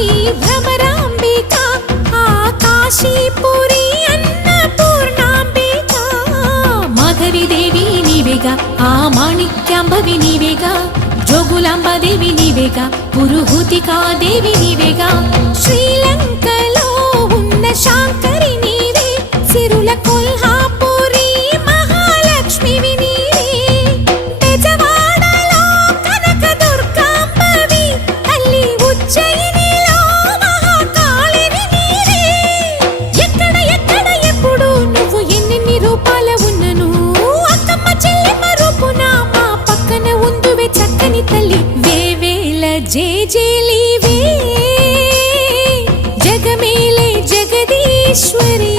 శ్రీ భ్రమరాంబిక కాశీపురి అన్నపూర్ణాంబిక మాధవి దేవి నీవేగా ఆ మాణిక్యాంబవి నీవేగా జోగులాంబ దేవి నీవేగా పురుహూతికా దేవి నీవేగా శ్రీలంకలో ఉన్న శాంకరి నీవే సిరుల కొల్హాపురి మహాలక్ష్మివి నీవే బెజవాడలో కనక దుర్గాంబవి తల్లి ఉజ్జయినిలో మహాకాళివి నీవే ఎక్కడ ఎక్కడ ఎప్పుడు నువ్వు ఎన్నెన్ని రూపాల ఉన్నను అక్కమ్మ చెల్లెమ్మ రూపున మా పక్కన ఉందువే చక్కని తల్లి వేవేల జేజేలివే జగమేలే జగదీశ్వరి।